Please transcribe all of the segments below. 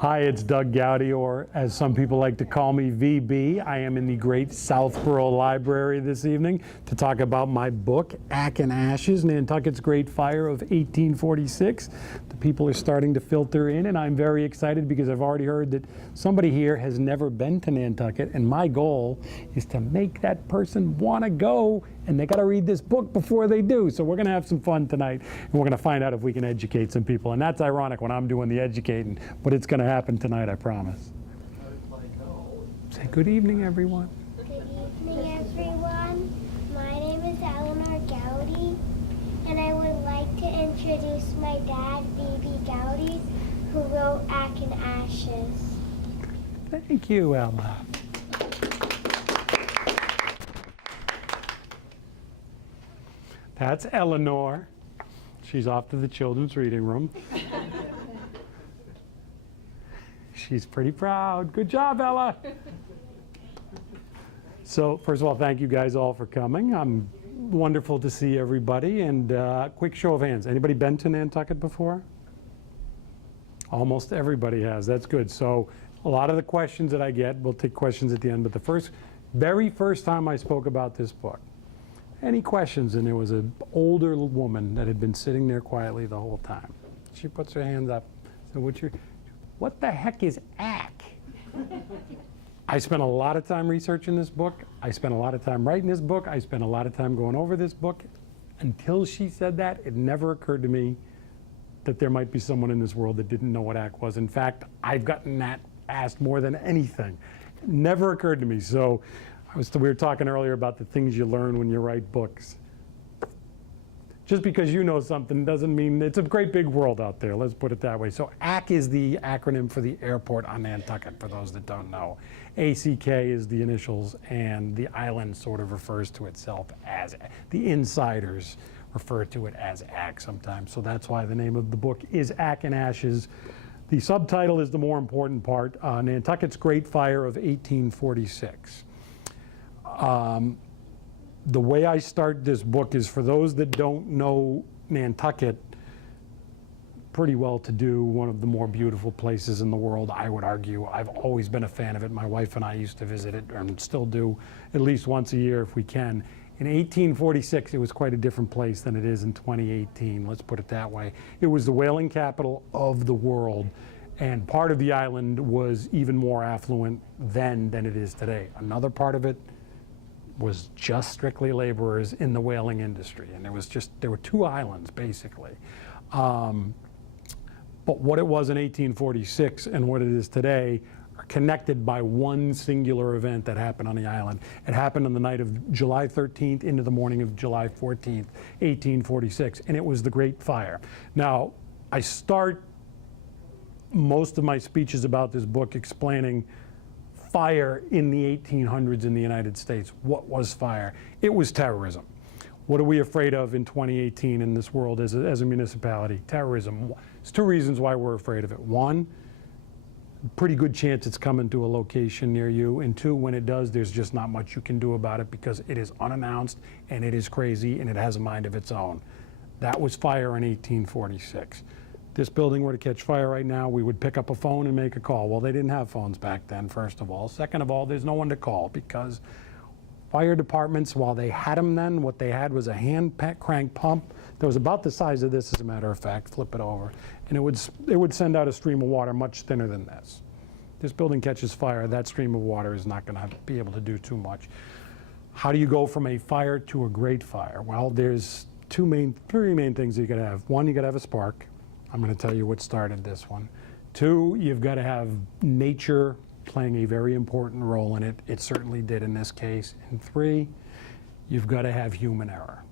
Hi, it's Doug Goudie, or as some people like to call me, VB. I am in the great Southborough Library this evening to talk about my book, ACK In Ashes, Nantucket's Great Fire of 1846. The people are starting to filter in, and I'm very excited because I've already heard that somebody here has never been to Nantucket, and my goal is to make that person want to go, and they got to read this book before they do. So we're going to have some fun tonight, and we're going to find out if we can educate some people. And that's ironic when I'm doing the educating, but it's going to happen tonight, I promise. Say good evening, everyone. Good evening, everyone. My name is Goudie, and I would like to introduce my dad, VB Goudie, who wrote ACK In Ashes. Thank you, Ella. That's Eleanor. She's off to the children's reading room. She's pretty proud. Good job, Ella. So first of all, thank you guys all for coming. I'm wonderful to see everybody. And quick show of hands. Anybody been to Nantucket before? Almost everybody has. That's good. So a lot of the questions that I get, we'll take questions at the end. But the very first time I spoke about this book, any questions? And there was an older woman that had been sitting there quietly the whole time. She puts her hands up. So what the heck is ACK? I spent a lot of time researching this book. I spent a lot of time writing this book. I spent a lot of time going over this book. Until she said that, it never occurred to me that there might be someone in this world that didn't know what ACK was. In fact, I've gotten that asked more than anything. It never occurred to me. So we were talking earlier about the things you learn when you write books. Just because you know something doesn't mean it's a great big world out there. Let's put it that way. So ACK is the acronym for the airport on Nantucket, for those that don't know. ACK is the initials, and the island sort of refers to itself as, the insiders refer to it as ACK sometimes. So that's why the name of the book is ACK In Ashes. The subtitle is the more important part, Nantucket's Great Fire of 1846. The way I start this book is, for those that don't know Nantucket, pretty well to do, one of the more beautiful places in the world, I would argue. I've always been a fan of it. My wife and I used to visit it, and still do, at least once a year if we can. In 1846, it was quite a different place than it is in 2018, let's put it that way. It was the whaling capital of the world, and part of the island was even more affluent then than it is today. Another part of it was just strictly laborers in the whaling industry, and there were two islands basically. But what it was in 1846 and what it is today are connected by one singular event that happened on the island. It happened on the night of July 13th into the morning of July 14th, 1846, and it was the Great Fire. Now, I start most of my speeches about this book explaining fire in the 1800s in the United States. What was fire? It was terrorism. What are we afraid of in 2018 in this world as a municipality? Terrorism. There's two reasons why we're afraid of it. One, pretty good chance it's coming to a location near you. And two, when it does, there's just not much you can do about it because it is unannounced and it is crazy and it has a mind of its own. That was fire in 1846. This building were to catch fire right now, we would pick up a phone and make a call. Well, they didn't have phones back then, first of all. Second of all, there's no one to call because fire departments, while they had them then, what they had was a hand crank pump that was about the size of this, as a matter of fact. Flip it over. And it would send out a stream of water much thinner than this. This building catches fire, that stream of water is not going to be able to do too much. How do you go from a fire to a great fire? Well, there's three main things you got to have. One, you got to have a spark. I'm going to tell you what started this one. Two, you've got to have nature playing a very important role in it. It certainly did in this case. And three, you've got to have human error.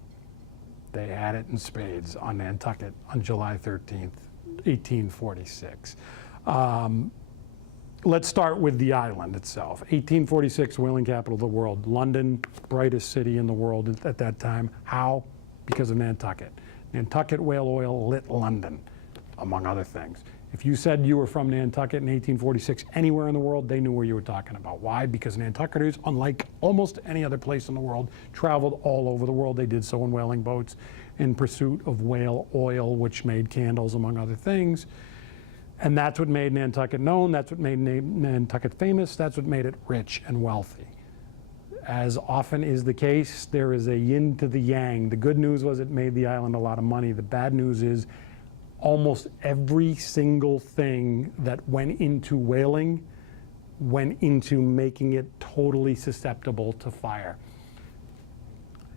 They had it in spades on Nantucket on July 13th, 1846. Let's start with the island itself. 1846, whaling capital of the world. London, brightest city in the world at that time. How? Because of Nantucket. Nantucket whale oil lit London, among other things. If you said you were from Nantucket in 1846, anywhere in the world, they knew where you were talking about. Why? Because Nantucketers, unlike almost any other place in the world, traveled all over the world. They did so in whaling boats in pursuit of whale oil, which made candles, among other things. And that's what made Nantucket known, that's what made Nantucket famous, that's what made it rich and wealthy. As often is the case, there is a yin to the yang. The good news was it made the island a lot of money. The bad news is almost every single thing that went into whaling went into making it totally susceptible to fire.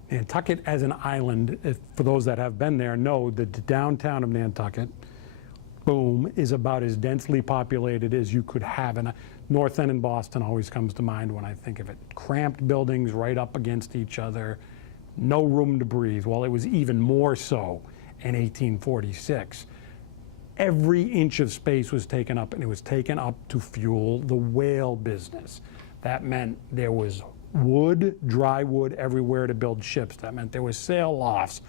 Nantucket as an island, for those that have been there, know that the downtown of Nantucket, boom, is about as densely populated as you could have. And North End in Boston always comes to mind when I think of it. Cramped buildings right up against each other, no room to breathe. Well, it was even more so in 1846. Every inch of space was taken up, and it was taken up to fuel the whale business. That meant there was wood, dry wood everywhere to build ships. That meant there was sail lofts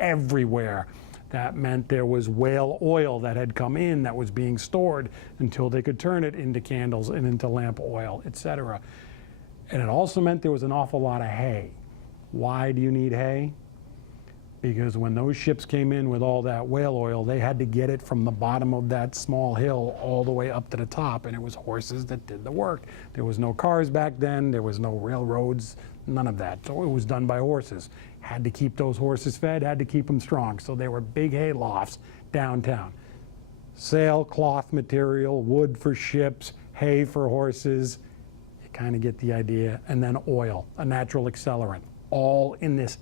everywhere. That meant there was whale oil that had come in that was being stored until they could turn it into candles and into lamp oil, etc. And it also meant there was an awful lot of hay. Why do you need hay? Because when those ships came in with all that whale oil, they had to get it from the bottom of that small hill all the way up to the top, and it was horses that did the work. There was no cars back then, there was no railroads, none of that. So it was done by horses. Had to keep those horses fed, had to keep them strong. So there were big hay lofts downtown. Sail, cloth material, wood for ships, hay for horses. You kind of get the idea. And then oil, a natural accelerant, all in this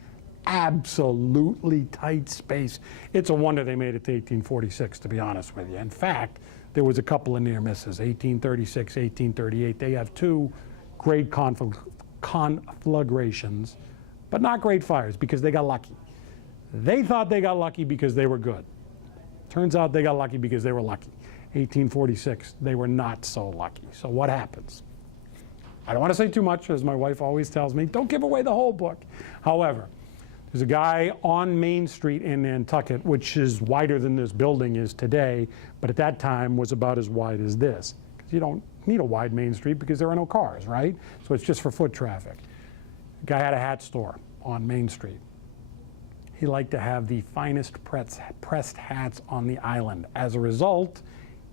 absolutely tight space. It's a wonder they made it to 1846, to be honest with you. In fact, there was a couple of near misses, 1836, 1838. They have two great conflagrations, but not great fires because they got lucky. They thought they got lucky because they were good. Turns out they got lucky because they were lucky. 1846, they were not so lucky. So what happens? I don't want to say too much, as my wife always tells me, don't give away the whole book. However, there's a guy on Main Street in Nantucket, which is wider than this building is today, but at that time was about as wide as this. Because you don't need a wide Main Street because there are no cars, right? So it's just for foot traffic. The guy had a hat store on Main Street. He liked to have the finest pressed hats on the island. As a result,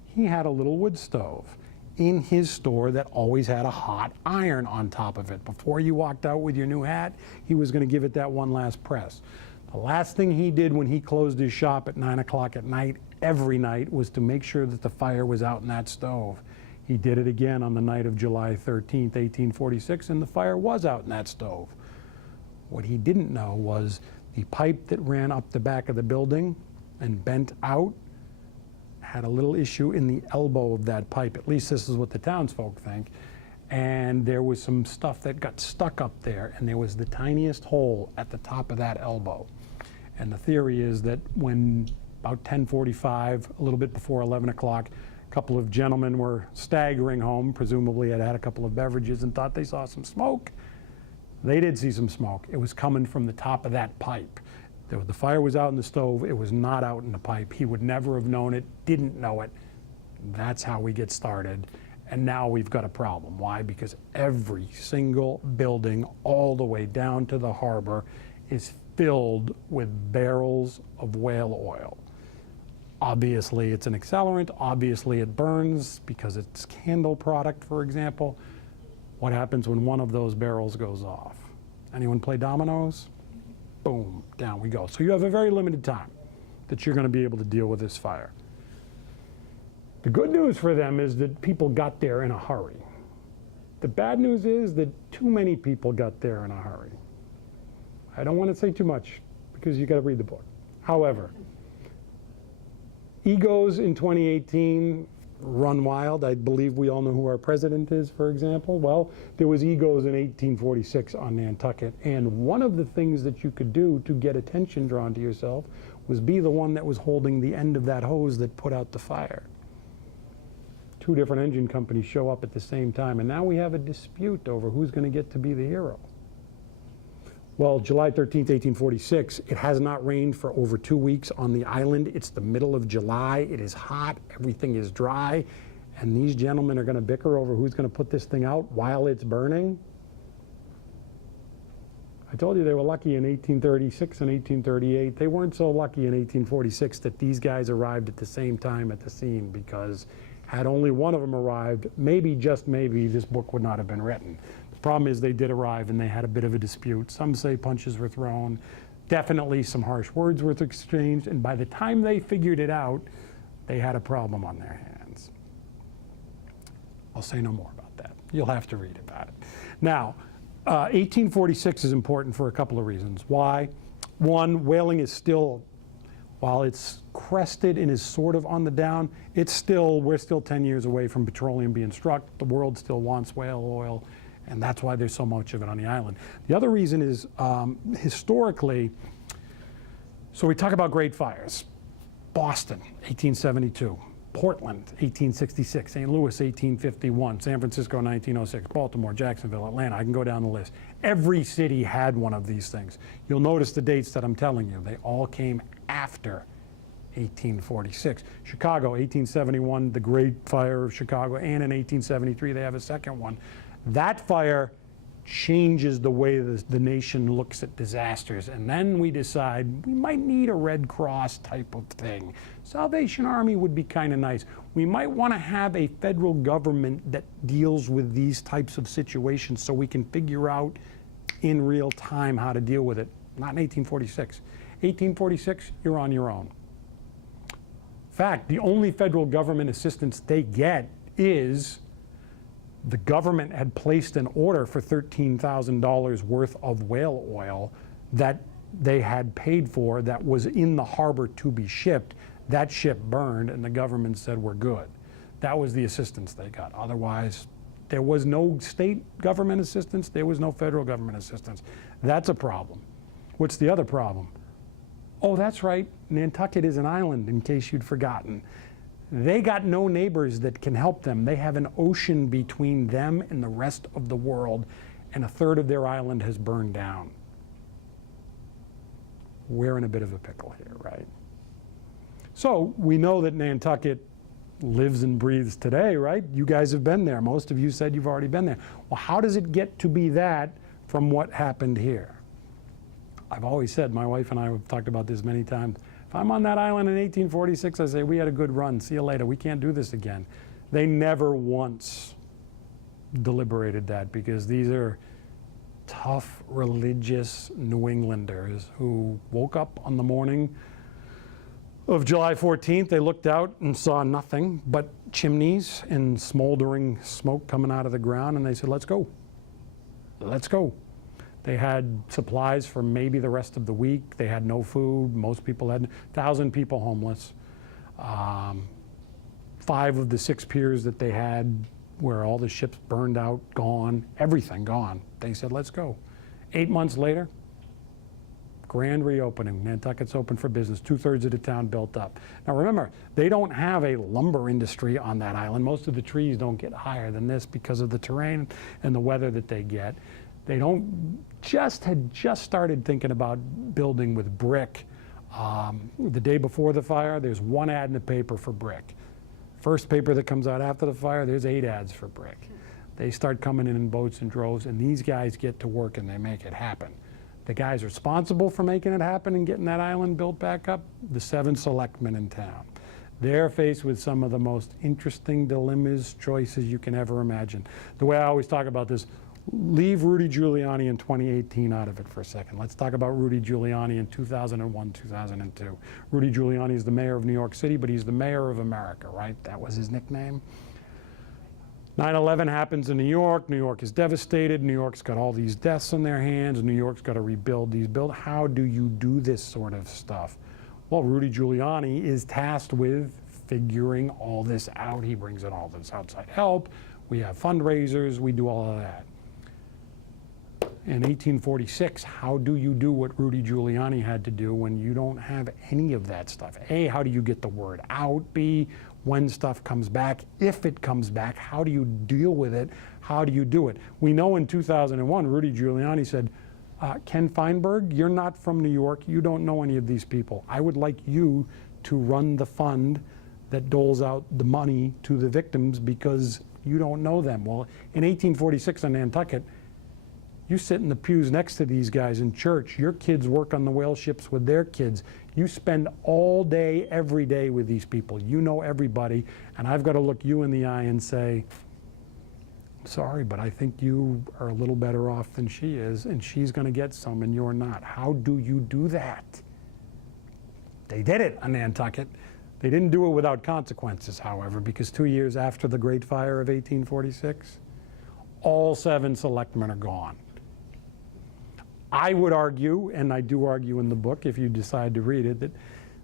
he had a little wood stove in his store that always had a hot iron on top of it. Before you walked out with your new hat, he was going to give it that one last press. The last thing he did when he closed his shop at 9 o'clock at night, every night, was to make sure that the fire was out in that stove. He did it again on the night of July 13th, 1846, and the fire was out in that stove. What he didn't know was the pipe that ran up the back of the building and bent out had a little issue in the elbow of that pipe. At least this is what the townsfolk think. And there was some stuff that got stuck up there, and there was the tiniest hole at the top of that elbow. And the theory is that when about 10:45, a little bit before 11 o'clock, a couple of gentlemen were staggering home, presumably had had a couple of beverages and thought they saw some smoke. They did see some smoke. It was coming from the top of that pipe. The fire was out in the stove. It was not out in the pipe. He would never have known it, didn't know it. That's how we get started. And now we've got a problem. Why? Because every single building all the way down to the harbor is filled with barrels of whale oil. Obviously, it's an accelerant. Obviously, it burns because it's candle product, for example. What happens when one of those barrels goes off? Anyone play dominoes? Boom, down we go. So you have a very limited time that you're going to be able to deal with this fire. The good news for them is that people got there in a hurry. The bad news is that too many people got there in a hurry. I don't want to say too much because you got to read the book. However, egos in 2018 run wild. I believe we all know who our president is, for example. Well, there was egos in 1846 on Nantucket, and one of the things that you could do to get attention drawn to yourself was be the one that was holding the end of that hose that put out the fire. Two different engine companies show up at the same time, and now we have a dispute over who's going to get to be the hero. Well, July 13th, 1846, it has not rained for over 2 weeks on the island. It's the middle of July. It is hot. Everything is dry. And these gentlemen are going to bicker over who's going to put this thing out while it's burning. I told you they were lucky in 1836 and 1838. They weren't so lucky in 1846 that these guys arrived at the same time at the scene, because had only one of them arrived, maybe, just maybe, this book would not have been written. The problem is they did arrive and they had a bit of a dispute. Some say punches were thrown, definitely some harsh words were exchanged, and by the time they figured it out, they had a problem on their hands. I'll say no more about that. You'll have to read about it. Now, 1846 is important for a couple of reasons. Why? One, whaling is still, while it's crested and is sort of on the down, we're still 10 years away from petroleum being struck. The world still wants whale oil, and that's why there's so much of it on the island. The other reason is historically, so we talk about great fires. Boston, 1872. Portland, 1866, St. Louis, 1851, San Francisco, 1906, Baltimore, Jacksonville, Atlanta. I can go down the list. Every city had one of these things. You'll notice the dates that I'm telling you. They all came after 1846. Chicago, 1871, the Great Fire of Chicago, and in 1873 they have a second one. That fire changes the way the nation looks at disasters, and then we decide we might need a Red Cross type of thing. Salvation Army would be kind of nice. We might want to have a federal government that deals with these types of situations so we can figure out in real time how to deal with it. Not in 1846. 1846, you're on your own. In fact, the only federal government assistance they get is the government had placed an order for $13,000 worth of whale oil that they had paid for, that was in the harbor to be shipped. That ship burned, and the government said, we're good. That was the assistance they got. Otherwise, there was no state government assistance. There was no federal government assistance. That's a problem. What's the other problem? Oh, that's right. Nantucket is an island, in case you'd forgotten. They got no neighbors that can help them. They have an ocean between them and the rest of the world, and a third of their island has burned down. We're in a bit of a pickle here, right? So we know that Nantucket lives and breathes today, right? You guys have been there. Most of you said you've already been there. Well, how does it get to be that from what happened here? I've always said, my wife and I have talked about this many times, if I'm on that island in 1846, I say, we had a good run. See you later. We can't do this again. They never once deliberated that, because these are tough, religious New Englanders who woke up on the morning of July 14th. They looked out and saw nothing but chimneys and smoldering smoke coming out of the ground, and they said, let's go. Let's go. They had supplies for maybe the rest of the week. They had no food. Most people had 1,000 people homeless. 5 of the 6 piers that they had, where all the ships burned out, gone, everything gone. They said, let's go. 8 months later, grand reopening. Nantucket's open for business. 2/3 of the town built up. Now remember, they don't have a lumber industry on that island. Most of the trees don't get higher than this because of the terrain and the weather that they get. They had just started thinking about building with brick. The day before the fire, there's 1 ad in the paper for brick. First paper that comes out after the fire, there's 8 ads for brick. They start coming in boats and droves, and these guys get to work and they make it happen. The guys responsible for making it happen and getting that island built back up, the 7 selectmen in town. They're faced with some of the most interesting dilemmas, choices you can ever imagine. The way I always talk about this, leave Rudy Giuliani in 2018 out of it for a second. Let's talk about Rudy Giuliani in 2001, 2002. Rudy Giuliani is the mayor of New York City, but he's the mayor of America, right? That was his nickname. 9/11 happens in New York. New York is devastated. New York's got all these deaths on their hands. New York's got to rebuild these buildings. How do you do this sort of stuff? Well, Rudy Giuliani is tasked with figuring all this out. He brings in all this outside help. We have fundraisers. We do all of that. In 1846, how do you do what Rudy Giuliani had to do when you don't have any of that stuff? A, how do you get the word out? B, when stuff comes back, if it comes back, how do you deal with it? How do you do it? We know in 2001, Rudy Giuliani said, Ken Feinberg, you're not from New York. You don't know any of these people. I would like you to run the fund that doles out the money to the victims because you don't know them. Well, in 1846 on Nantucket, You sit in the pews next to these guys in church. Your kids work on the whale ships with their kids. You spend all day, every day with these people. You know everybody, and I've got to look you in the eye and say, sorry, but I think you are a little better off than she is, and she's going to get some and you're not. How do you do that? They did it on Nantucket. They didn't do it without consequences, however, because 2 years after the Great Fire of 1846, all 7 selectmen are gone. I would argue, and I do argue in the book if you decide to read it, that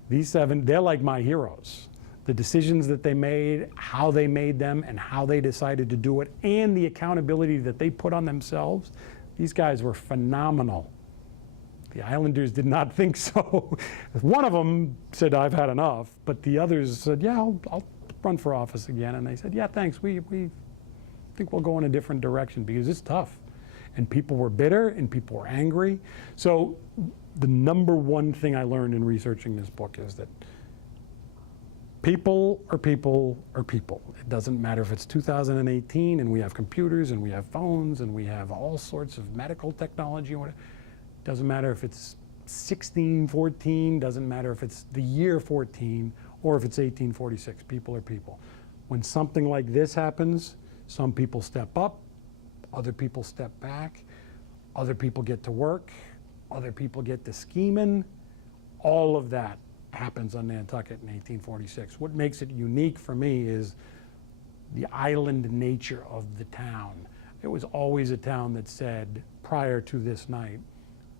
these 7, they're like my heroes. The decisions that they made, how they made them, and how they decided to do it, and the accountability that they put on themselves, these guys were phenomenal. The Islanders did not think so. One of them said, I've had enough, but the others said, yeah, I'll run for office again. And they said, yeah, thanks, we think we'll go in a different direction because it's tough. And people were bitter and people were angry. So the number one thing I learned in researching this book is that people are people are people. It doesn't matter if it's 2018 and we have computers and we have phones and we have all sorts of medical technology. Doesn't matter if it's 1614, doesn't matter if it's the year 14 or if it's 1846. People are people. When something like this happens, some people step up, other people step back, other people get to work, other people get to scheming. All of that happens on Nantucket in 1846. What makes it unique for me is the island nature of the town. It was always a town that said, prior to this night,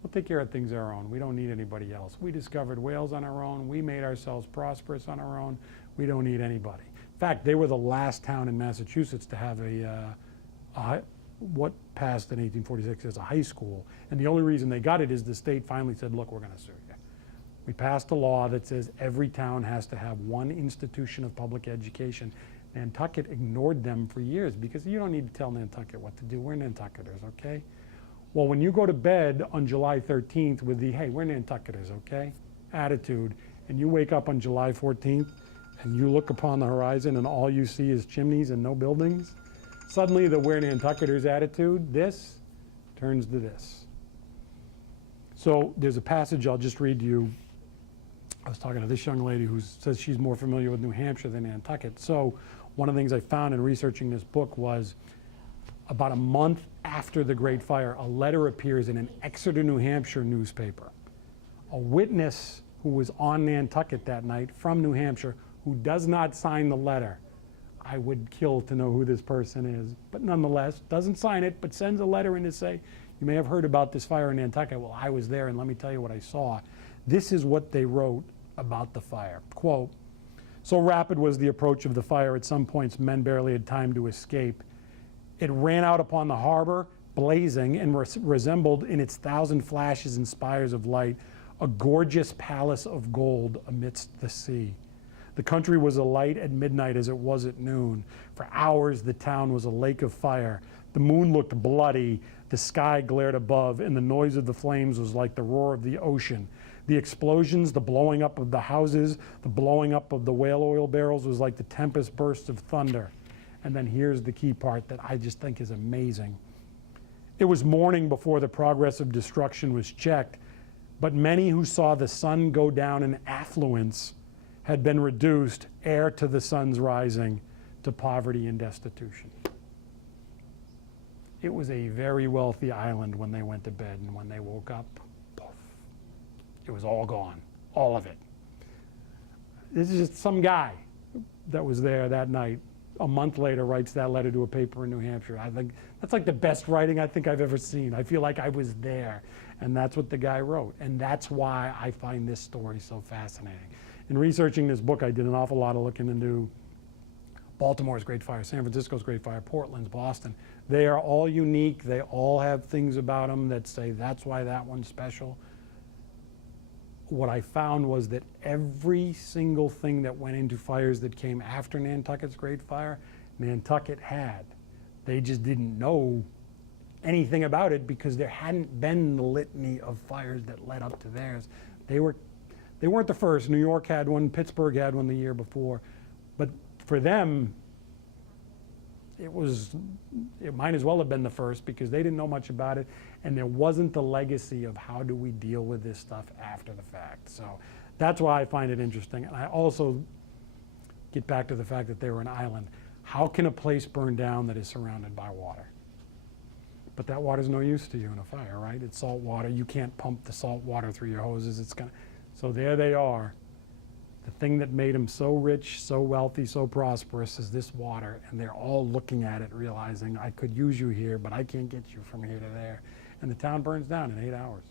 we'll take care of things on our own. We don't need anybody else. We discovered whales on our own. We made ourselves prosperous on our own. We don't need anybody. In fact, they were the last town in Massachusetts to have what passed in 1846 as a high school. And the only reason they got it is the state finally said, look, we're going to sue you. We passed a law that says every town has to have one institution of public education. Nantucket ignored them for years because you don't need to tell Nantucket what to do. We're Nantucketers, okay? Well, when you go to bed on July 13th with the, hey, we're Nantucketers, okay, attitude, and you wake up on July 14th and you look upon the horizon and all you see is chimneys and no buildings, suddenly the we're Nantucketers attitude, this, turns to this. So there's a passage I'll just read to you. I was talking to this young lady who says she's more familiar with New Hampshire than Nantucket. So one of the things I found in researching this book was about a month after the Great Fire, a letter appears in an Exeter, New Hampshire newspaper. A witness who was on Nantucket that night from New Hampshire who does not sign the letter. I would kill to know who this person is, but nonetheless, doesn't sign it, but sends a letter in to say, you may have heard about this fire in Nantucket. Well, I was there, and let me tell you what I saw. This is what they wrote about the fire. Quote, so rapid was the approach of the fire, at some points men barely had time to escape. It ran out upon the harbor, blazing, and resembled in its 1,000 flashes and spires of light a gorgeous palace of gold amidst the sea. The country was alight at midnight as it was at noon. For hours the town was a lake of fire. The moon looked bloody, the sky glared above, and the noise of the flames was like the roar of the ocean. The explosions, the blowing up of the houses, the blowing up of the whale oil barrels was like the tempest bursts of thunder. And then here's the key part that I just think is amazing. It was morning before the progress of destruction was checked, but many who saw the sun go down in affluence had been reduced, heir to the sun's rising, to poverty and destitution. It was a very wealthy island when they went to bed, and when they woke up, poof, it was all gone, all of it. This is just some guy that was there that night. A month later, writes that letter to a paper in New Hampshire. I think that's like the best writing I think I've ever seen. I feel like I was there, and that's what the guy wrote. And that's why I find this story so fascinating. In researching this book, I did an awful lot of looking into Baltimore's Great Fire, San Francisco's Great Fire, Portland's, Boston. They are all unique. They all have things about them that say that's why that one's special. What I found was that every single thing that went into fires that came after Nantucket's Great Fire, Nantucket had. They just didn't know anything about it because there hadn't been the litany of fires that led up to theirs. They weren't the first. New York had one, Pittsburgh had one the year before. But for them, it might as well have been the first because they didn't know much about it, and there wasn't the legacy of how do we deal with this stuff after the fact. So that's why I find it interesting. And I also get back to the fact that they were an island. How can a place burn down that is surrounded by water? But that water's no use to you in a fire, right? It's salt water. You can't pump the salt water through your hoses. So there they are. The thing that made them so rich, so wealthy, so prosperous is this water, and they're all looking at it, realizing, I could use you here, but I can't get you from here to there. And the town burns down in 8 hours.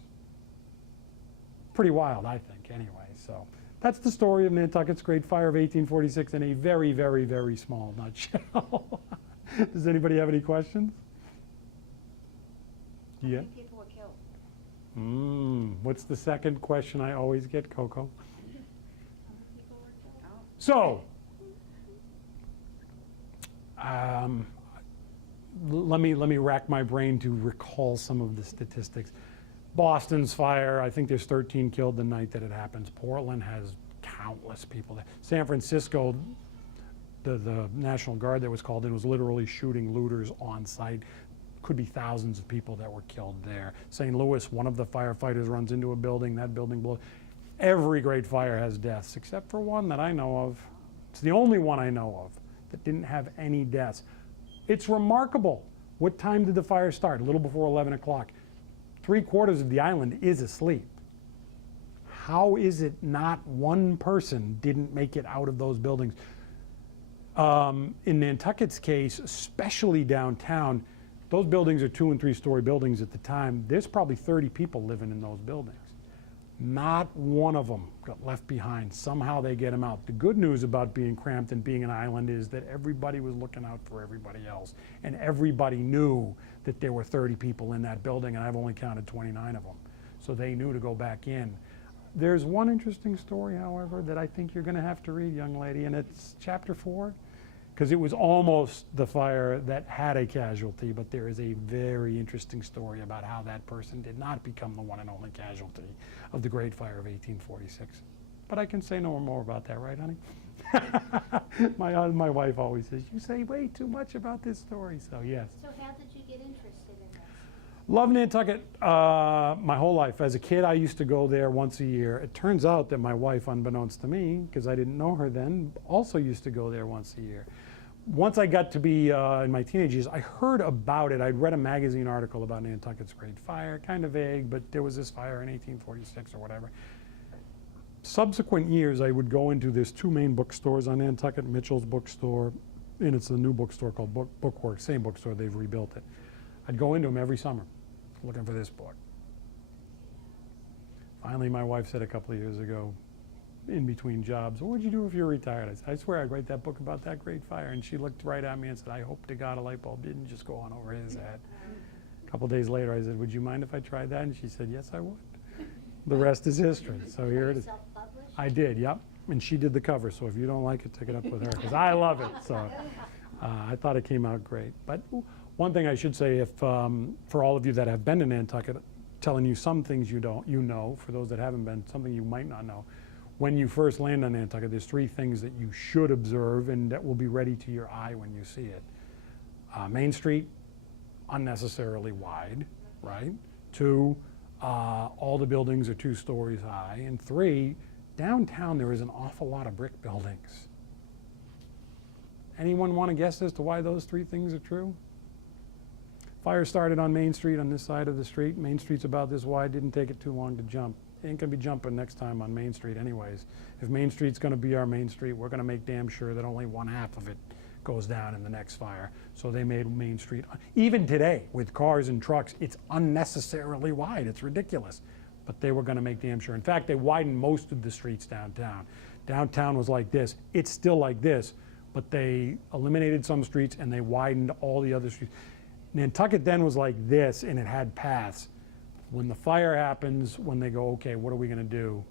Pretty wild, I think, anyway. So that's the story of Nantucket's Great Fire of 1846 in a very, very, very small nutshell. Does anybody have any questions? How Yeah. many people were killed? What's the second question I always get, Coco? How many people were killed? Oh. So, let me rack my brain to recall some of the statistics. Boston's fire, I think there's 13 killed the night that it happens. Portland has countless people. San Francisco, the National Guard that was called in was literally shooting looters on site. Could be thousands of people that were killed there. St. Louis, one of the firefighters runs into a building, that building blows. Every great fire has deaths, except for one that I know of. It's the only one I know of that didn't have any deaths. It's remarkable. What time did the fire start? A little before 11 o'clock. 3/4 of the island is asleep. How is it not one person didn't make it out of those buildings? In Nantucket's case, especially downtown, those buildings are 2- and 3-story buildings at the time. There's probably 30 people living in those buildings. Not one of them got left behind. Somehow they get them out. The good news about being cramped and being an island is that everybody was looking out for everybody else. And everybody knew that there were 30 people in that building, and I've only counted 29 of them. So they knew to go back in. There's one interesting story, however, that I think you're going to have to read, young lady, and it's chapter 4. Because it was almost the fire that had a casualty, but there is a very interesting story about how that person did not become the one and only casualty of the Great Fire of 1846. But I can say no more about that, right, honey? My wife always says, you say way too much about this story, so yes. So how did you get interested in this? Love Nantucket my whole life. As a kid, I used to go there once a year. It turns out that my wife, unbeknownst to me, because I didn't know her then, also used to go there once a year. Once I got to be in my teenage years, I heard about it. I'd read a magazine article about Nantucket's Great Fire, kind of vague, but there was this fire in 1846 or whatever. Subsequent years, I would go into, there's 2 main bookstores on Nantucket, Mitchell's bookstore, and it's a new bookstore called Bookworks, same bookstore, they've rebuilt it. I'd go into them every summer looking for this book. Finally, my wife said a couple of years ago, in between jobs, what would you do if you're retired? I said, I swear I'd write that book about that great fire. And she looked right at me and said, I hope to God a light bulb didn't just go on over his head. A couple days later, I said, would you mind if I tried that? And she said, yes, I would. The rest is history. So here it is. Self-published? I did, yep. And she did the cover. So if you don't like it, take it up with her, because I love it. So I thought it came out great. But one thing I should say, if for all of you that have been to Nantucket, telling you some things you know, for those that haven't been, something you might not know. When you first land on Nantucket, there's 3 things that you should observe and that will be ready to your eye when you see it. Main Street, unnecessarily wide, right? 2, all the buildings are 2 stories high. And 3, downtown there is an awful lot of brick buildings. Anyone want to guess as to why those 3 things are true? Fire started on Main Street on this side of the street. Main Street's about this wide, didn't take it too long to jump. Ain't gonna be jumping next time on Main Street anyways. If Main Street's gonna be our Main Street, we're gonna make damn sure that only 1/2 of it goes down in the next fire. So they made Main Street, even today with cars and trucks, it's unnecessarily wide, it's ridiculous. But they were gonna make damn sure. In fact, they widened most of the streets downtown. Downtown was like this, it's still like this, but they eliminated some streets and they widened all the other streets. Nantucket then was like this and it had paths. When the fire happens, when they go, okay, what are we gonna do?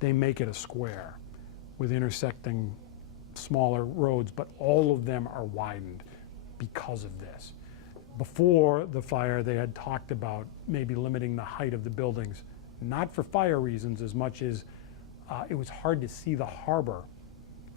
They make it a square with intersecting smaller roads, but all of them are widened because of this. Before the fire, they had talked about maybe limiting the height of the buildings, not for fire reasons as much as it was hard to see the harbor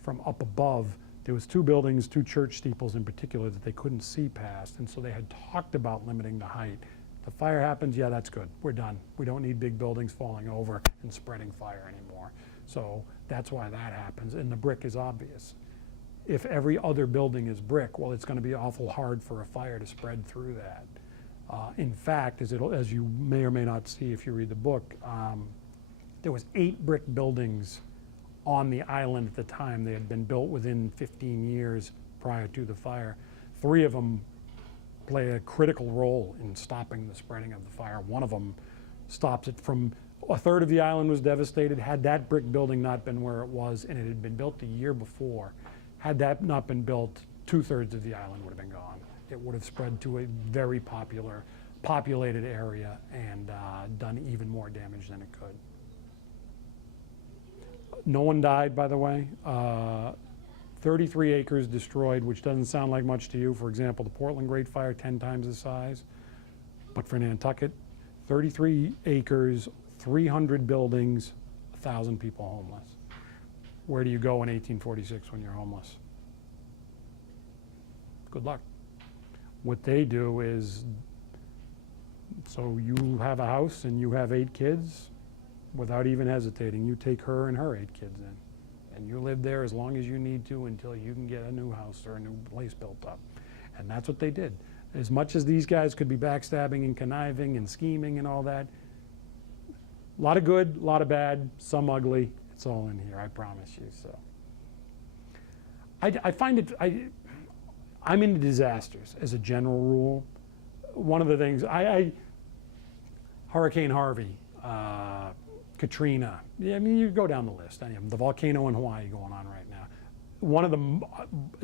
from up above There was 2 buildings, 2 church steeples in particular that they couldn't see past, and so they had talked about limiting the height. The fire happens, yeah, that's good. We're done. We don't need big buildings falling over and spreading fire anymore. So that's why that happens, and the brick is obvious. If every other building is brick, well, it's going to be awful hard for a fire to spread through that. In fact, as you may or may not see if you read the book, there was 8 brick buildings on the island at the time. They had been built within 15 years prior to the fire. 3 of them play a critical role in stopping the spreading of the fire. One of them stops it from, a third of the island was devastated. Had that brick building not been where it was, and it had been built the year before, had that not been built, 2/3 of the island would have been gone. It would have spread to a very populated area and done even more damage than it could. No one died, by the way. 33 acres destroyed, which doesn't sound like much to you. For example, the Portland Great Fire, 10 times the size. But for Nantucket, 33 acres, 300 buildings, 1,000 people homeless. Where do you go in 1846 when you're homeless? Good luck. What they do is, so you have a house and you have 8 kids, without even hesitating, you take her and her 8 kids in. And you live there as long as you need to until you can get a new house or a new place built up. And that's what they did. As much as these guys could be backstabbing and conniving and scheming and all that, a lot of good, a lot of bad, some ugly. It's all in here, I promise you. So I find it, I'm into disasters as a general rule. One of the things, Hurricane Harvey, Katrina, yeah, I mean, you go down the list. The volcano in Hawaii going on right now. One of the,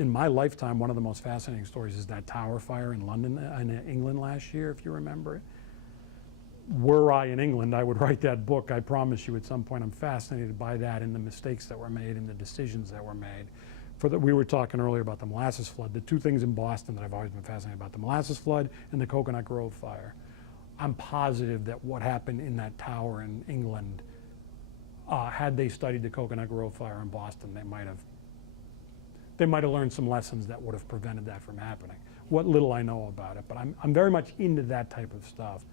in my lifetime, one of the most fascinating stories is that tower fire in London, in England last year, if you remember it. Were I in England, I would write that book. I promise you at some point I'm fascinated by that and the mistakes that were made and the decisions that were made. We were talking earlier about the Molasses flood. The 2 things in Boston that I've always been fascinated about, the Molasses flood and the Coconut Grove fire. I'm positive that what happened in that tower in England, had they studied the Coconut Grove fire in Boston, they might have learned some lessons that would have prevented that from happening. What little I know about it, but I'm very much into that type of stuff.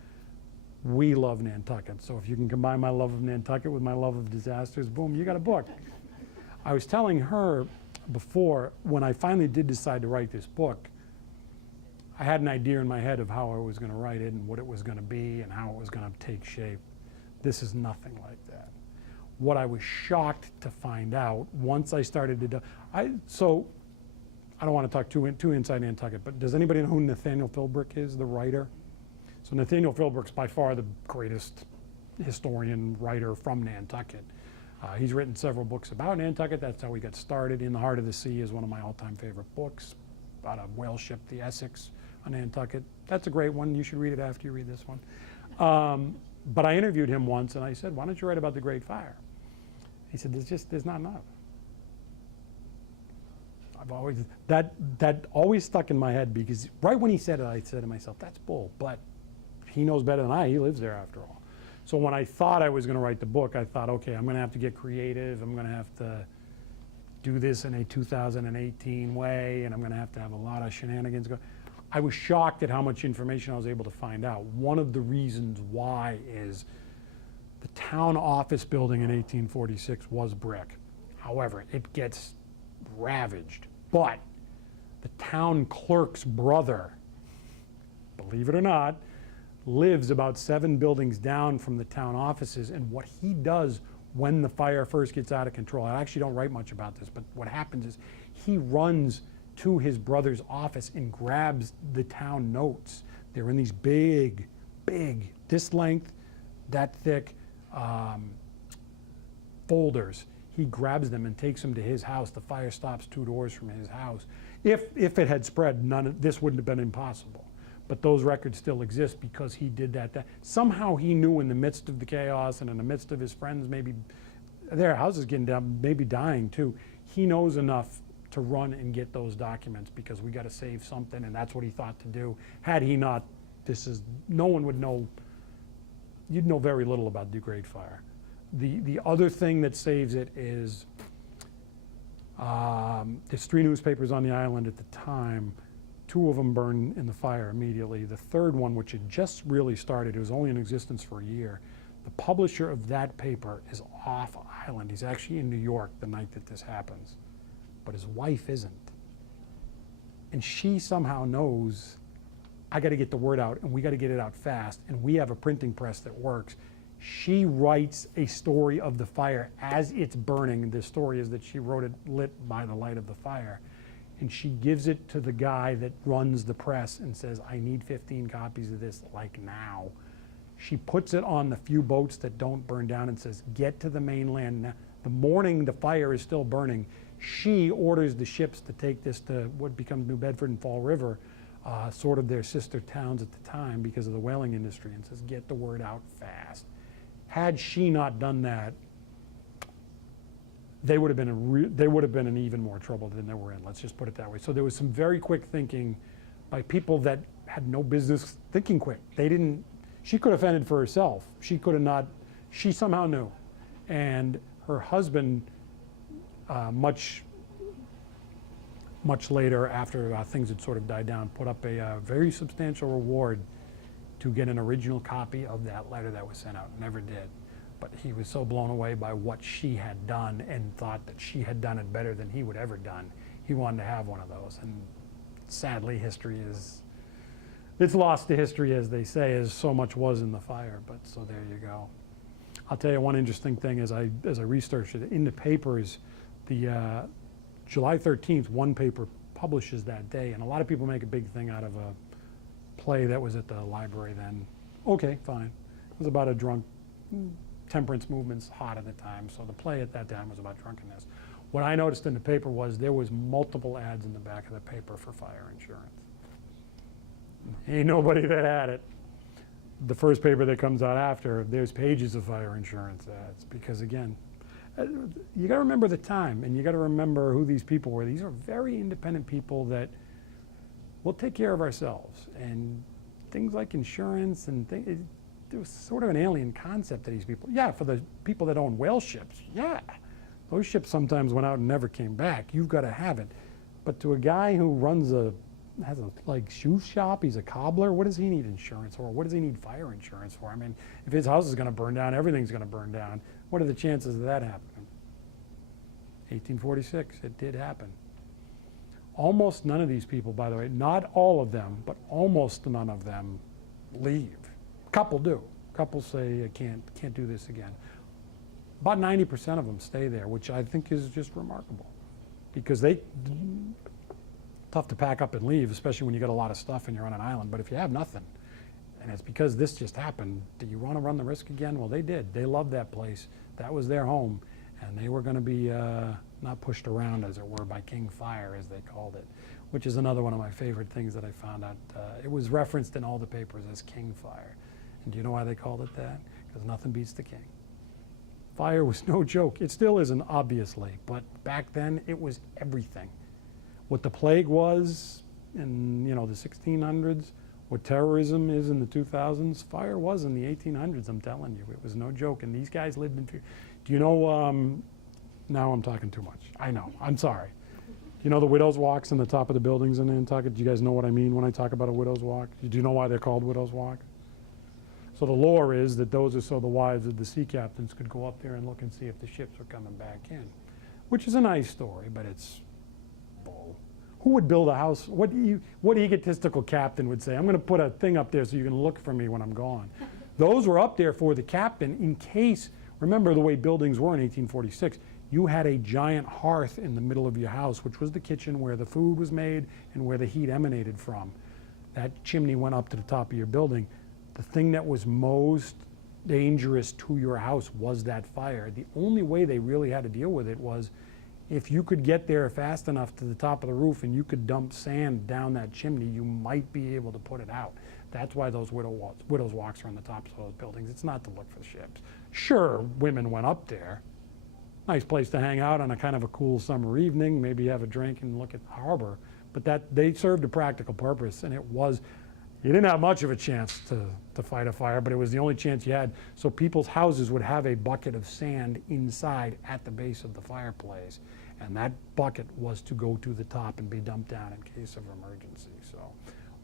We love Nantucket, so if you can combine my love of Nantucket with my love of disasters, boom, you got a book. I was telling her before, when I finally did decide to write this book, I had an idea in my head of how I was going to write it and what it was going to be and how it was going to take shape. This is nothing like that. What I was shocked to find out once I started to do, so I don't want to talk too inside Nantucket, but does anybody know who Nathaniel Philbrick is, the writer? So Nathaniel Philbrick's by far the greatest historian, writer from Nantucket. He's written several books about Nantucket. That's how he got started. In the Heart of the Sea is one of my all-time favorite books about a whale ship, the Essex, on Nantucket. That's a great one. You should read it after you read this one. But I interviewed him once, and I said, why don't you write about the Great Fire? He said, there's not enough. That always stuck in my head, because right when he said it, I said to myself, that's bull, but he knows better than I. He lives there after all. So when I thought I was going to write the book, I thought, okay, I'm going to have to get creative. I'm going to have to do this in a 2018 way, and I'm going to have a lot of shenanigans going. I was shocked at how much information I was able to find out. One of the reasons why is the town office building in 1846 was brick. However, it gets ravaged. But the town clerk's brother, believe it or not, lives about 7 buildings down from the town offices, and what he does when the fire first gets out of control, I actually don't write much about this, but what happens is he runs to his brother's office and grabs the town notes. They're in these big, this length, that thick folders. He grabs them and takes them to his house. The fire stops 2 doors from his house. If it had spread, this wouldn't have been impossible. But those records still exist because he did that. Somehow he knew in the midst of the chaos and in the midst of his friends, maybe their houses getting down, maybe dying too, he knows enough to run and get those documents because we got to save something, and that's what he thought to do. Had he not, no one would know, you'd know very little about the Great Fire. The other thing that saves it is There's 3 newspapers on the island at the time. 2 of them burned in the fire immediately. The third one, which had just really started, it was only in existence for a year. The publisher of that paper is off island. He's actually in New York the night that this happens, but his wife isn't. And she somehow knows, I got to get the word out, and we got to get it out fast, and we have a printing press that works. She writes a story of the fire as it's burning. The story is that she wrote it lit by the light of the fire. And she gives it to the guy that runs the press and says, I need 15 copies of this, like now. She puts it on the few boats that don't burn down and says, get to the mainland now. The morning the fire is still burning, she orders the ships to take this to what becomes New Bedford and Fall River, sort of their sister towns at the time because of the whaling industry, and says, get the word out fast. Had she not done that, they would have been in even more trouble than they were in. Let's just put it that way. So there was some very quick thinking by people that had no business thinking quick. They didn't. She could have fended for herself. She could have not. She somehow knew, and her husband, much later, after things had sort of died down, put up a very substantial reward to get an original copy of that letter that was sent out. Never did. But he was so blown away by what she had done and thought that she had done it better than he would ever done. He wanted to have one of those. And sadly, history is, it's lost to history, as they say, as so much was in the fire. But so there you go. I'll tell you one interesting thing as I researched it. In the papers, the July 13th, one paper publishes that day. And a lot of people make a big thing out of a play that was at the library then. Okay, fine. It was about a drunk, temperance movement's hot at the time, so the play at that time was about drunkenness. What I noticed in the paper was there was multiple ads in the back of the paper for fire insurance. Ain't nobody that had it. The first paper that comes out after, there's pages of fire insurance ads, because again, you got to remember the time, and you got to remember who these people were. These are very independent people that will take care of ourselves, and things like insurance and things. It was sort of an alien concept to these people. Yeah, for the people that own whale ships, yeah. Those ships sometimes went out and never came back. You've got to have it. But to a guy who has a like shoe shop, he's a cobbler, what does he need insurance for? What does he need fire insurance for? I mean, if his house is going to burn down, everything's going to burn down. What are the chances of that happening? 1846, it did happen. Almost none of these people, by the way, not all of them, but almost none of them leave. Couple do. Couple say, I can't do this again. About 90% of them stay there, which I think is just remarkable, because tough to pack up and leave, especially when you got a lot of stuff and you're on an island. But if you have nothing, and it's because this just happened, do you want to run the risk again? Well, they did. They loved that place. That was their home, and they were going to be not pushed around, as it were, by King Fire, as they called it, which is another one of my favorite things that I found out. It was referenced in all the papers as King Fire. And do you know why they called it that? Because nothing beats the king. Fire was no joke. It still isn't, obviously, but back then it was everything. What the plague was in the 1600s, what terrorism is in the 2000s, fire was in the 1800s, I'm telling you. It was no joke, and these guys lived in fear. Do you know, now I'm talking too much. I know, I'm sorry. Do you know the widow's walks in the top of the buildings in Nantucket? Do you guys know what I mean when I talk about a widow's walk? Do you know why they're called widow's walk? So the lore is that those are so the wives of the sea captains could go up there and look and see if the ships were coming back in, which is a nice story, but it's bull. Who would build a house? What egotistical captain would say, I'm going to put a thing up there so you can look for me when I'm gone? Those were up there for the captain in case, remember the way buildings were in 1846, you had a giant hearth in the middle of your house, which was the kitchen where the food was made and where the heat emanated from. That chimney went up to the top of your building. The thing that was most dangerous to your house was that fire. The only way they really had to deal with it was if you could get there fast enough to the top of the roof and you could dump sand down that chimney, you might be able to put it out. That's why those widow's walks are on the tops of those buildings. It's not to look for the ships. Sure, women went up there. Nice place to hang out on a kind of a cool summer evening, maybe have a drink and look at the harbor. But that they served a practical purpose, and it was, you didn't have much of a chance to fight a fire, but it was the only chance you had. So people's houses would have a bucket of sand inside at the base of the fireplace. And that bucket was to go to the top and be dumped down in case of emergency. So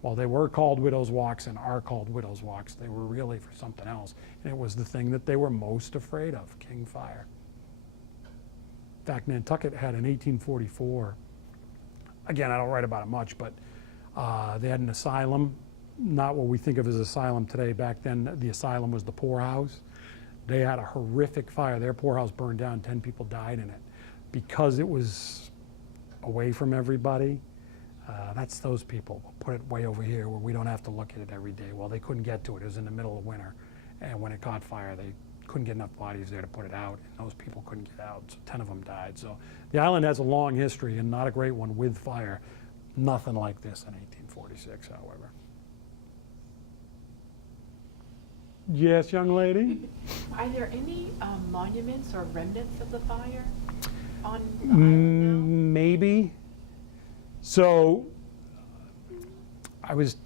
while they were called Widow's Walks and are called Widow's Walks, they were really for something else. And it was the thing that they were most afraid of, King Fire. In fact, Nantucket had in 1844, again, I don't write about it much, but they had an asylum, not what we think of as asylum today. Back then, the asylum was the poorhouse. They had a horrific fire. Their poorhouse burned down, 10 people died in it. Because it was away from everybody, that's those people. We'll put it way over here where we don't have to look at it every day. Well, they couldn't get to it. It was in the middle of winter. And when it caught fire, they couldn't get enough bodies there to put it out. And those people couldn't get out, so 10 of them died. So the island has a long history, and not a great one with fire. Nothing like this in 1846, however. Yes, young lady? Are there any monuments or remnants of the fire on the island Maybe. So I was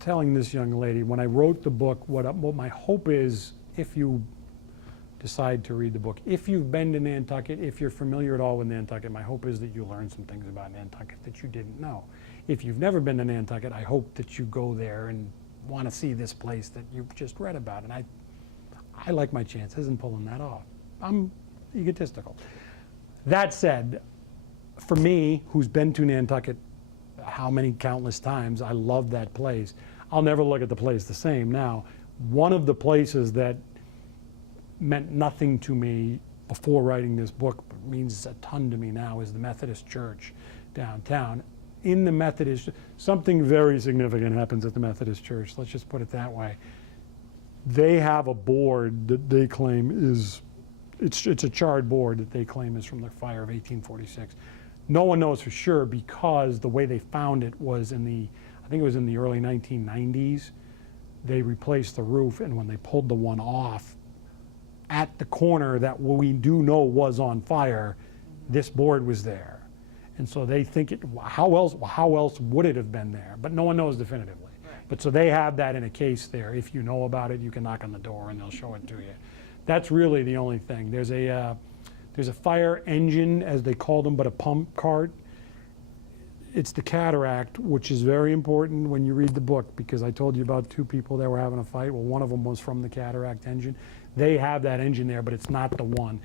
telling this young lady when I wrote the book, what my hope is, if you decide to read the book, if you've been to Nantucket, if you're familiar at all with Nantucket, my hope is that you learn some things about Nantucket that you didn't know. If you've never been to Nantucket, I hope that you go there and want to see this place that you've just read about. And I like my chances in pulling that off. I'm egotistical. That said, for me, who's been to Nantucket how many countless times, I love that place. I'll never look at the place the same now. One of the places that meant nothing to me before writing this book, but means a ton to me now, is the Methodist Church downtown. In the Methodist, something very significant happens at the Methodist Church, let's just put it that way. They have a board that they claim is, it's a charred board that they claim is from the fire of 1846. No one knows for sure because the way they found it was in the, I think it was in the early 1990s. They replaced the roof, and when they pulled the one off, at the corner that we do know was on fire, this board was there. And so they think how else would it have been there? But no one knows definitively. Right. But so they have that in a case there. If you know about it, you can knock on the door and they'll show it to you. That's really the only thing. There's a fire engine, as they called them, but a pump cart. It's the cataract, which is very important when you read the book, because I told you about two people that were having a fight. Well, one of them was from the cataract engine. They have that engine there, but it's not the one.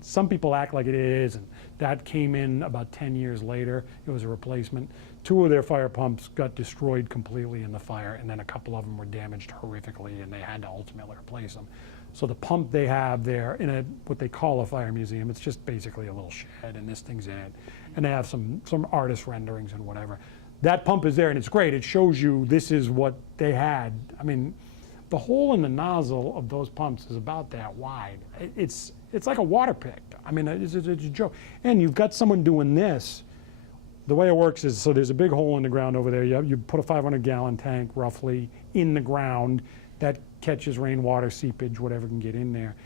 Some people act like it is, and that came in about 10 years later. It was a replacement. 2 of their fire pumps got destroyed completely in the fire, and then a couple of them were damaged horrifically, and they had to ultimately replace them. So the pump they have there in what they call a fire museum, it's just basically a little shed, and this thing's in it. And they have some artist renderings and whatever. That pump is there, and it's great. It shows you this is what they had. I mean, the hole in the nozzle of those pumps is about that wide. It's like a water pick. I mean, it's a joke. And you've got someone doing this. The way it works is, so there's a big hole in the ground over there. You put a 500-gallon tank roughly in the ground that catches rainwater, seepage, whatever can get in there.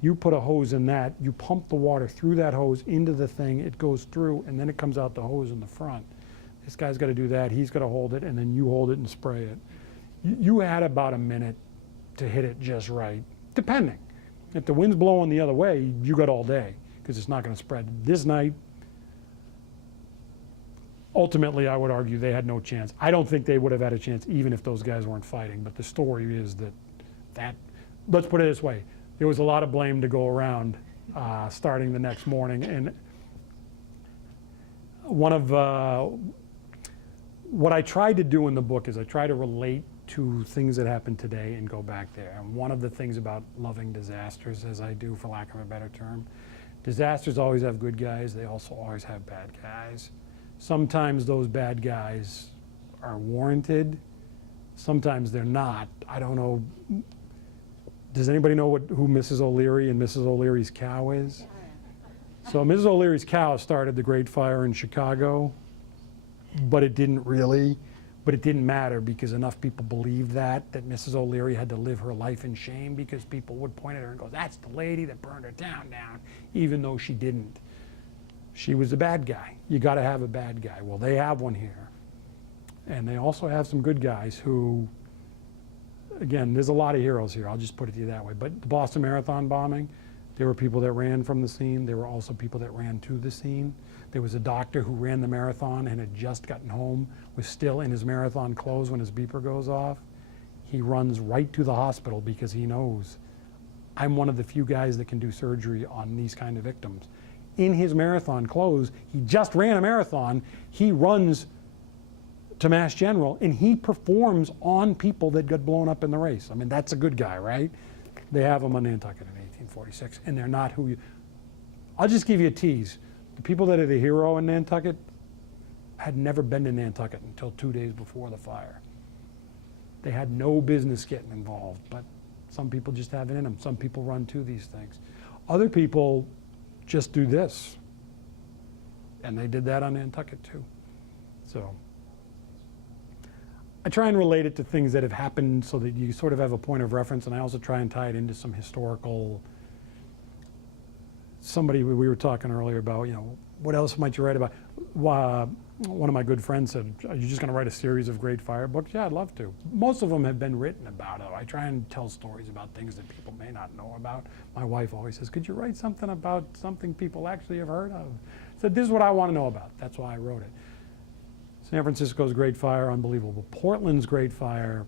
You put a hose in that. You pump the water through that hose into the thing. It goes through, and then it comes out the hose in the front. This guy's got to do that. He's got to hold it, and then you hold it and spray it. You add about a minute to hit it just right, depending. If the wind's blowing the other way, you got all day, because it's not going to spread. This night, ultimately, I would argue they had no chance. I don't think they would have had a chance even if those guys weren't fighting, but the story is that let's put it this way, there was a lot of blame to go around starting the next morning. And one of what I tried to do in the book is I try to relate to things that happen today and go back there. And one of the things about loving disasters, as I do for lack of a better term, disasters always have good guys, they also always have bad guys. Sometimes those bad guys are warranted, sometimes they're not. I don't know, does anybody know who Mrs. O'Leary and Mrs. O'Leary's cow is? So Mrs. O'Leary's cow started the Great Fire in Chicago, but it didn't really. But it didn't matter because enough people believed that Mrs. O'Leary had to live her life in shame because people would point at her and go, that's the lady that burned her town down, even though she didn't. She was a bad guy. You got to have a bad guy. Well, they have one here. And they also have some good guys who, again, there's a lot of heroes here. I'll just put it to you that way. But the Boston Marathon bombing, There were people that ran from the scene. There were also people that ran to the scene. There was a doctor who ran the marathon and had just gotten home, was still in his marathon clothes when his beeper goes off. He runs right to the hospital because he knows, I'm one of the few guys that can do surgery on these kind of victims. In his marathon clothes, he just ran a marathon. He runs to Mass General and he performs on people that got blown up in the race. I mean, that's a good guy, right? They have him on Nantucket in 1846, and they're not who you... I'll just give you a tease. The people that are the hero in Nantucket had never been to Nantucket until 2 days before the fire. They had no business getting involved, but some people just have it in them. Some people run to these things. Other people just do this, and they did that on Nantucket too. So I try and relate it to things that have happened so that you sort of have a point of reference, and I also try and tie it into some historical... Somebody, we were talking earlier about, you know, what else might you write about? One of my good friends said, are you just going to write a series of great fire books? Yeah, I'd love to. Most of them have been written about it. I try and tell stories about things that people may not know about. My wife always says, could you write something about something people actually have heard of? I said, this is what I want to know about. That's why I wrote it. San Francisco's Great Fire, unbelievable. Portland's Great Fire,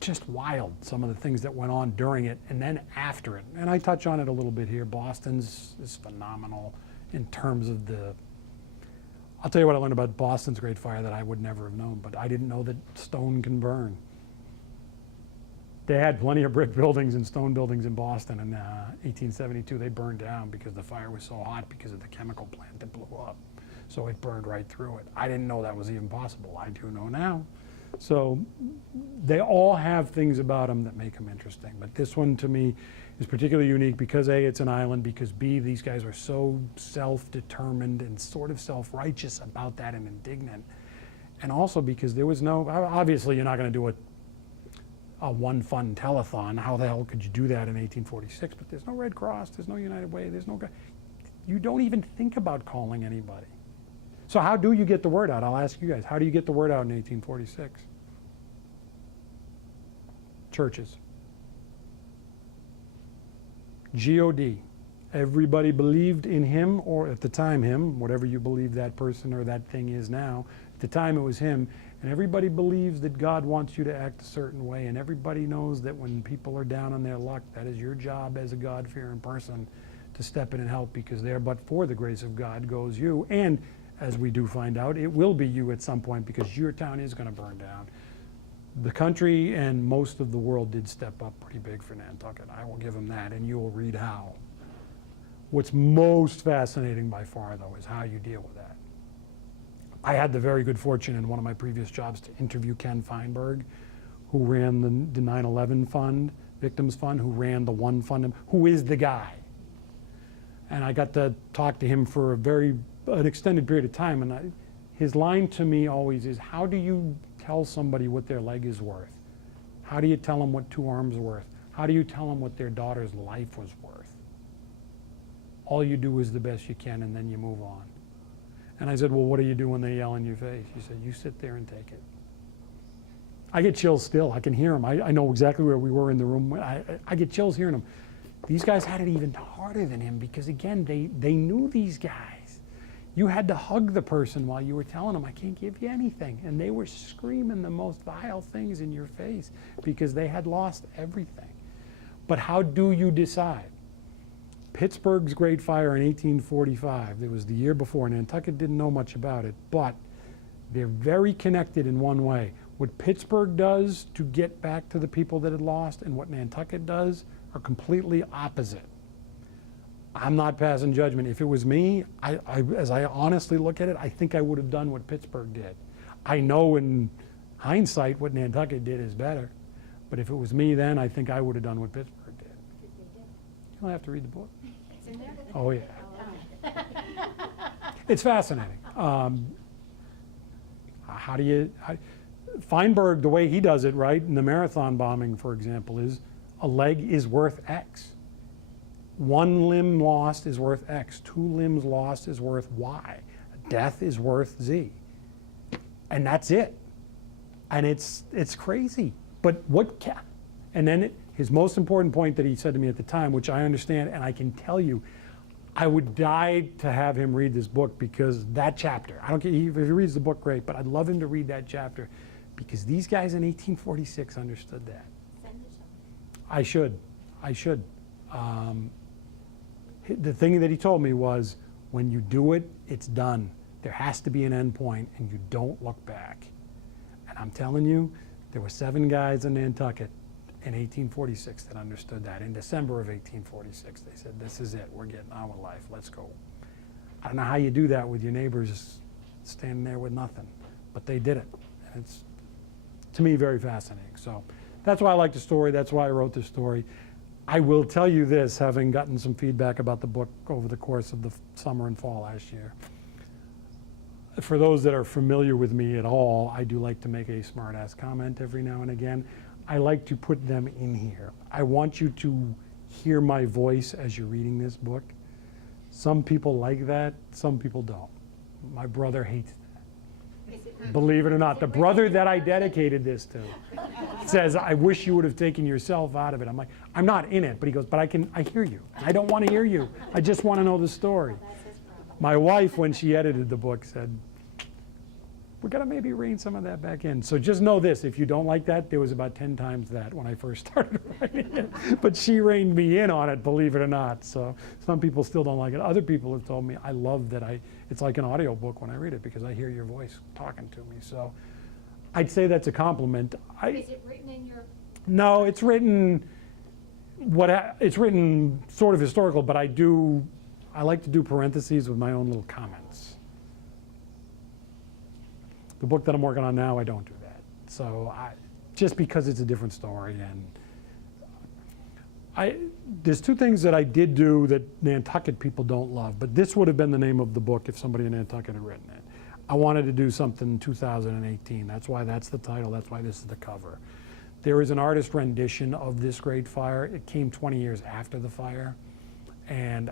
just wild, some of the things that went on during it and then after it. And I touch on it a little bit here. Boston's is phenomenal in terms of the... I'll tell you what I learned about Boston's Great Fire that I would never have known, but I didn't know that stone can burn. They had plenty of brick buildings and stone buildings in Boston in 1872. They burned down because the fire was so hot because of the chemical plant that blew up. So it burned right through it. I didn't know that was even possible. I do know now. So they all have things about them that make them interesting. But this one, to me, is particularly unique because A, it's an island, because B, these guys are so self-determined and sort of self-righteous about that and indignant. And also because there was no, obviously you're not going to do a one fund telethon. How the hell could you do that in 1846? But there's no Red Cross, there's no United Way, there's no, you don't even think about calling anybody. So how do you get the word out? I'll ask you guys, how do you get the word out in 1846? Churches. God. Everybody believed in him, or at the time him, whatever you believe that person or that thing is now. At the time it was him. And everybody believes that God wants you to act a certain way. And everybody knows that when people are down on their luck, that is your job as a God-fearing person to step in and help, because there but for the grace of God goes you. And as we do find out, it will be you at some point, because your town is going to burn down. The country and most of the world did step up pretty big for Nantucket. I will give them that, and you will read how. What's most fascinating by far, though, is how you deal with that. I had the very good fortune in one of my previous jobs to interview Ken Feinberg, who ran the 9/11 fund, Victims Fund, who ran the One Fund, who is the guy. And I got to talk to him for an extended period of time, and his line to me always is, how do you tell somebody what their leg is worth? How do you tell them what 2 arms are worth? How do you tell them what their daughter's life was worth? All you do is the best you can, and then you move on. And I said, well, what do you do when they yell in your face? He said, you sit there and take it. I get chills still. I can hear them. I know exactly where we were in the room. I get chills hearing them. These guys had it even harder than him because, again, they knew these guys. You had to hug the person while you were telling them, I can't give you anything. And they were screaming the most vile things in your face because they had lost everything. But how do you decide? Pittsburgh's Great Fire in 1845, it was the year before. Nantucket didn't know much about it, but they're very connected in one way. What Pittsburgh does to get back to the people that had lost and what Nantucket does are completely opposite. I'm not passing judgment. If it was me, as I honestly look at it, I think I would have done what Pittsburgh did. I know in hindsight what Nantucket did is better, but if it was me then, I think I would have done what Pittsburgh did. You don't have to read the book. It's in there? Oh, yeah. It's fascinating. How do you... Feinberg, the way he does it, right, in the marathon bombing, for example, is a leg is worth X. 1 limb lost is worth X. 2 limbs lost is worth Y. Death is worth Z. And that's it. And it's crazy. But what and then His most important point that he said to me at the time, which I understand, and I can tell you, I would die to have him read this book, because that chapter, I don't care if he reads the book, great, but I'd love him to read that chapter, because these guys in 1846 understood that. Send it to them. I should. The thing that he told me was, when you do it, it's done. There has to be an end point, and you don't look back. And I'm telling you, there were 7 guys in Nantucket in 1846 that understood that. In December of 1846, they said, this is it. We're getting on with life. Let's go. I don't know how you do that with your neighbors standing there with nothing, but they did it. And it's, to me, very fascinating. So that's why I like the story. That's why I wrote the story. I will tell you this, having gotten some feedback about the book over the course of the summer and fall last year. For those that are familiar with me at all, I do like to make a smart-ass comment every now and again. I like to put them in here. I want you to hear my voice as you're reading this book. Some people like that, some people don't. My brother hates that. Believe it or not, the brother that I dedicated this to says, I wish you would have taken yourself out of it. I'm like, I'm not in it, but he goes, but I hear you. I don't want to hear you. I just want to know the story. My wife, when she edited the book, said, we're going to maybe rein some of that back in. So just know this, if you don't like that, there was about 10 times that when I first started writing it. But she reined me in on it, believe it or not. So some people still don't like it. Other people have told me, I love that it's like an audio book when I read it, because I hear your voice talking to me. So I'd say that's a compliment. Is it written in your? No, it's written, it's written sort of historical, but I like to do parentheses with my own little comments. The book that I'm working on now, I don't do that. So just because it's a different story. And there's 2 things that I did do that Nantucket people don't love, but this would have been the name of the book if somebody in Nantucket had written it. I wanted to do something in 2018. That's why that's the title. That's why this is the cover. There is an artist rendition of this great fire. It came 20 years after the fire. And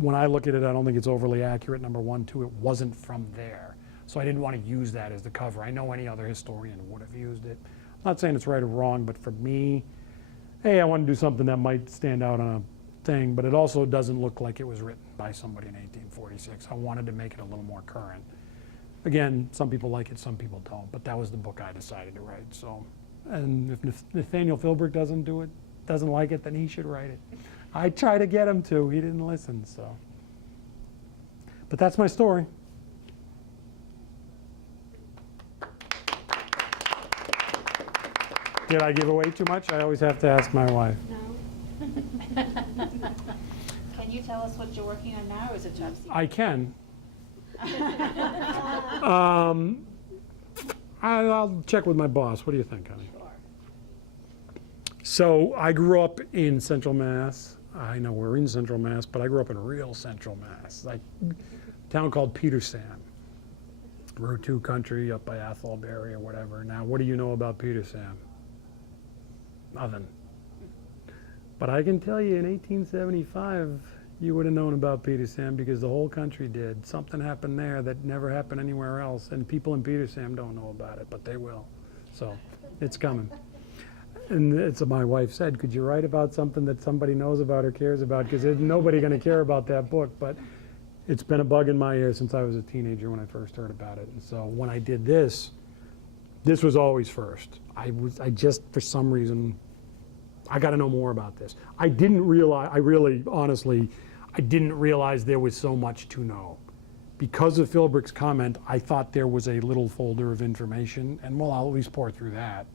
when I look at it, I don't think it's overly accurate, number 1. 2, it wasn't from there. So I didn't want to use that as the cover. I know any other historian would have used it. I'm not saying it's right or wrong, but for me, hey, I want to do something that might stand out on a thing, but it also doesn't look like it was written by somebody in 1846. I wanted to make it a little more current. Again, some people like it, some people don't, but that was the book I decided to write. So, and if Nathaniel Philbrick doesn't like it, then he should write it. I tried to get him to, he didn't listen, so. But that's my story. Did I give away too much? I always have to ask my wife. No. Can you tell us what you're working on now, or is it top secret? I can. I'll check with my boss. What do you think, honey? So I grew up in Central Mass. I know we're in Central Mass, but I grew up in real Central Mass, like a town called Petersham. Route 2 country up by Atholbury or whatever. Now, what do you know about Petersham? Nothing. But I can tell you in 1875, you would have known about Petersham because the whole country did. Something happened there that never happened anywhere else, and people in Petersham don't know about it, but they will. So it's coming. And it's my wife said, could you write about something that somebody knows about or cares about? Because there's nobody going to care about that book. But it's been a bug in my ear since I was a teenager when I first heard about it. And so when I did this was always first. I just, for some reason, I got to know more about this. I didn't realize, honestly, I didn't realize there was so much to know. Because of Philbrick's comment, I thought there was a little folder of information, and well, I'll at least pour through that.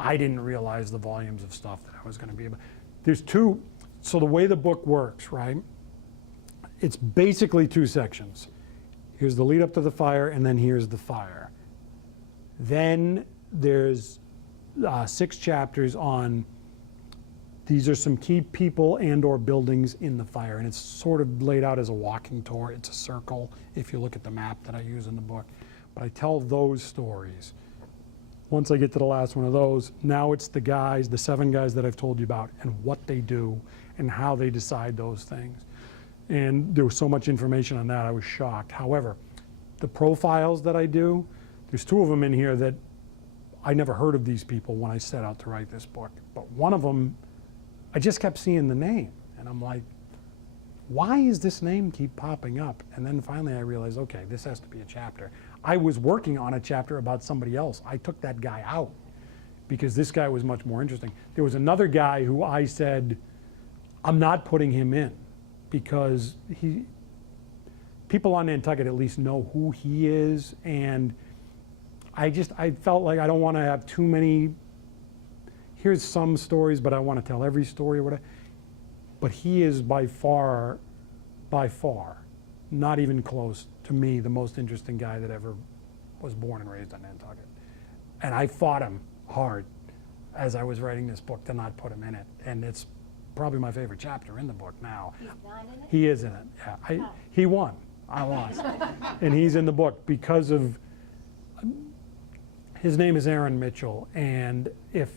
I didn't realize the volumes of stuff that I was going to be able. There's 2, so the way the book works, right? It's basically 2 sections. Here's the lead up to the fire, and then here's the fire. Then there's 6 chapters on, these are some key people and or buildings in the fire, and it's sort of laid out as a walking tour. It's a circle if you look at the map that I use in the book. But I tell those stories. Once I get to the last one of those, now it's the guys, the 7 guys that I've told you about, and what they do and how they decide those things. And there was so much information on that, I was shocked. However, the profiles that I do, there's 2 of them in here that I never heard of these people when I set out to write this book. But one of them, I just kept seeing the name. And I'm like, why is this name keep popping up? And then finally I realized, okay, this has to be a chapter. I was working on a chapter about somebody else. I took that guy out because this guy was much more interesting. There was another guy who I said, I'm not putting him in because people on Nantucket at least know who he is, and I felt like I don't want to have too many, here's some stories, but I want to tell every story or whatever. But he is by far, not even close to me, the most interesting guy that ever was born and raised on Nantucket. And I fought him hard as I was writing this book to not put him in it. And it's probably my favorite chapter in the book now. He's not in it? He is in it, yeah. He won, I lost. And he's in the book because of, his name is Aaron Mitchell, and if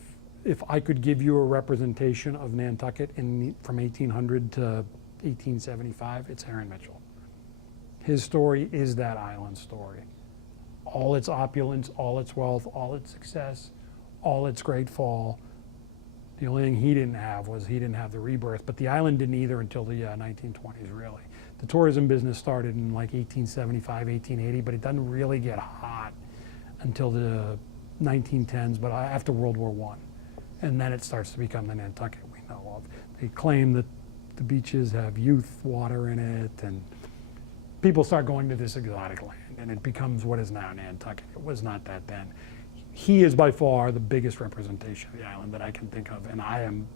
I could give you a representation of Nantucket from 1800 to 1875, it's Aaron Mitchell. His story is that island story. All its opulence, all its wealth, all its success, all its great fall. The only thing he didn't have was he didn't have the rebirth, but the island didn't either until the 1920s, really. The tourism business started in like 1875, 1880, but it doesn't really get hot until the 1910s, but after World War I. And then it starts to become the Nantucket we know of. They claim that the beaches have youth water in it, and people start going to this exotic land, and it becomes what is now Nantucket. It was not that then. He is by far the biggest representation of the island that I can think of, and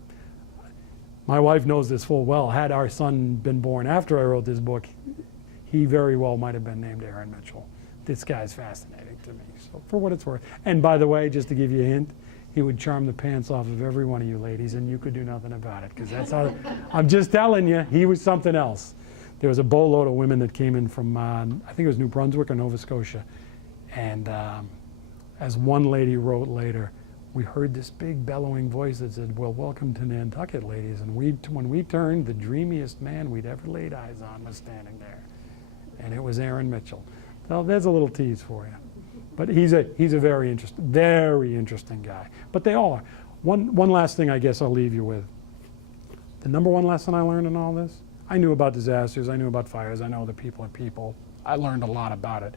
my wife knows this full well. Had our son been born after I wrote this book, he very well might have been named Aaron Mitchell. This guy's fascinating to me, so for what it's worth. And by the way, just to give you a hint, he would charm the pants off of every one of you ladies, and you could do nothing about it, because that's how, I'm just telling you, he was something else. There was a boatload of women that came in from, I think it was New Brunswick or Nova Scotia, and as one lady wrote later, we heard this big bellowing voice that said, well, welcome to Nantucket, ladies, and when we turned, the dreamiest man we'd ever laid eyes on was standing there, and it was Aaron Mitchell. So there's a little tease for you. But he's a very interesting guy. But they all are. One last thing I guess I'll leave you with. The number one lesson I learned in all this, I knew about disasters, I knew about fires, I know that people are people. I learned a lot about it.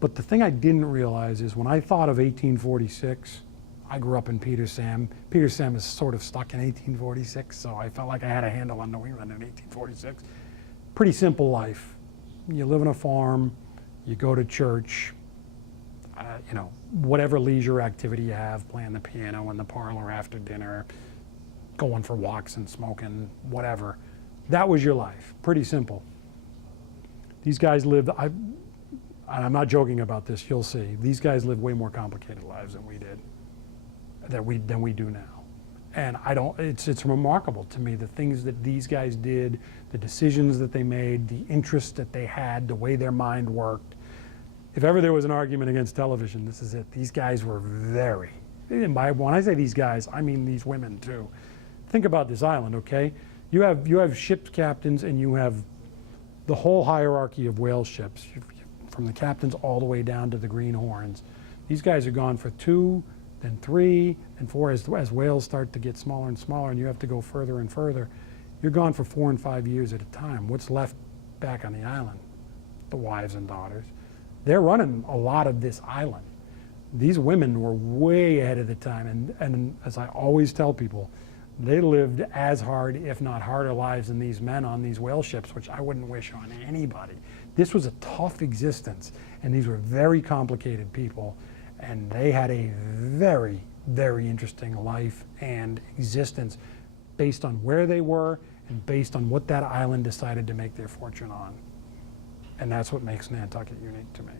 But the thing I didn't realize is when I thought of 1846, I grew up in Peter Sam. Peter Sam is sort of stuck in 1846, so I felt like I had a handle on New England in 1846. Pretty simple life. You live on a farm, you go to church, you know, whatever leisure activity you have, playing the piano in the parlor after dinner, going for walks and smoking, whatever. That was your life. Pretty simple. These guys lived, I'm not joking about this, you'll see. These guys lived way more complicated lives than we did, than we do now. And it's remarkable to me, the things that these guys did, the decisions that they made, the interests that they had, the way their mind worked. If ever there was an argument against television, this is it. These guys were and when I say these guys, I mean these women too. Think about this island, okay? You have ship captains, and you have the whole hierarchy of whale ships, from the captains all the way down to the greenhorns. These guys are gone for 2, then 3, and 4 as whales start to get smaller and smaller, and you have to go further and further. You're gone for 4 and 5 years at a time. What's left back on the island? The wives and daughters. They're running a lot of this island. These women were way ahead of the time, and as I always tell people, they lived as hard, if not harder lives than these men on these whale ships, which I wouldn't wish on anybody. This was a tough existence, and these were very complicated people, and they had a very, very interesting life and existence based on where they were and based on what that island decided to make their fortune on. And that's what makes Nantucket unique to me.